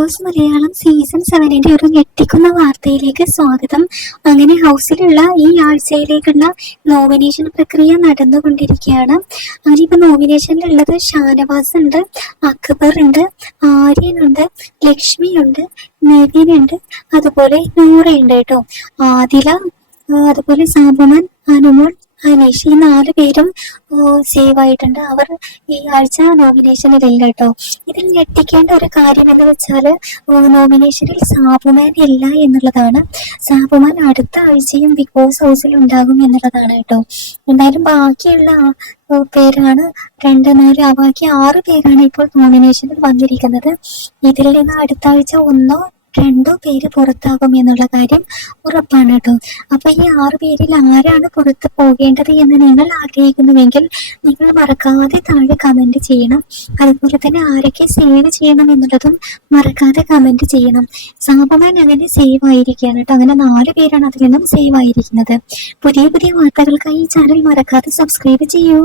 Boss Malayalam season സെവനിന്റെ ഒരു ഞെട്ടിക്കുന്ന വാർത്തയിലേക്ക് സ്വാഗതം. അങ്ങനെ ഹൗസിലുള്ള ഈ ആഴ്ചയിലേക്കുള്ള നോമിനേഷൻ പ്രക്രിയ നടന്നുകൊണ്ടിരിക്കുകയാണ്. അങ്ങനെ ഇപ്പൊ നോമിനേഷനിലുള്ളത് ഷാനവാസ് ഉണ്ട് അക്ബർ ഉണ്ട് ആര്യൻ ഉണ്ട് ലക്ഷ്മി ഉണ്ട് നവീൻ ഉണ്ട് അതുപോലെ നൂറയുണ്ട് കേട്ടോ. ആദില അതുപോലെ സാബുമാൻ അനുമോൾ അനീഷ് ഈ നാല് പേരും സേവ് ആയിട്ടുണ്ട്. അവർ ഈ ആഴ്ച നോമിനേഷനിലില്ല കേട്ടോ ഇതിൽ ഞെട്ടിക്കേണ്ട ഒരു കാര്യം എന്ന് വെച്ചാൽ നോമിനേഷനിൽ സാബുമാൻ ഇല്ല എന്നുള്ളതാണ്. സാബുമാൻ അടുത്ത ആഴ്ചയും ബിഗ് ബോസ് ഹൗസിൽ ഉണ്ടാകും എന്നുള്ളതാണ് കേട്ടോ എന്തായാലും ബാക്കിയുള്ള പേരാണ് രണ്ട് നാല് ബാക്കി ആറ് പേരാണ് ഇപ്പോൾ നോമിനേഷനിൽ വന്നിരിക്കുന്നത്. ഇതിൽ നിന്ന് അടുത്ത ആഴ്ച ഒന്നോ രണ്ടോ പേര് പുറത്താകും എന്നുള്ള കാര്യം ഉറപ്പാണ് കേട്ടോ. അപ്പൊ ഈ ആറു പേരിൽ ആരാണ് പുറത്ത് പോകേണ്ടത് എന്ന് നിങ്ങൾ ആഗ്രഹിക്കുന്നുവെങ്കിൽ നിങ്ങൾ മറക്കാതെ താഴെ കമന്റ് ചെയ്യണം. അതുപോലെ തന്നെ ആരൊക്കെ സേവ് ചെയ്യണം എന്നുള്ളതും മറക്കാതെ കമന്റ് ചെയ്യണം. സാബമാൻ അങ്ങനെ സേവ് ആയിരിക്കുകയാണ് കേട്ടോ. അങ്ങനെ നാല് പേരാണ് അതിൽ നിന്നും സേവ് ആയിരിക്കുന്നത്. പുതിയ പുതിയ വാർത്തകൾക്കായി ഈ ചാനൽ മറക്കാതെ സബ്സ്ക്രൈബ് ചെയ്യൂ.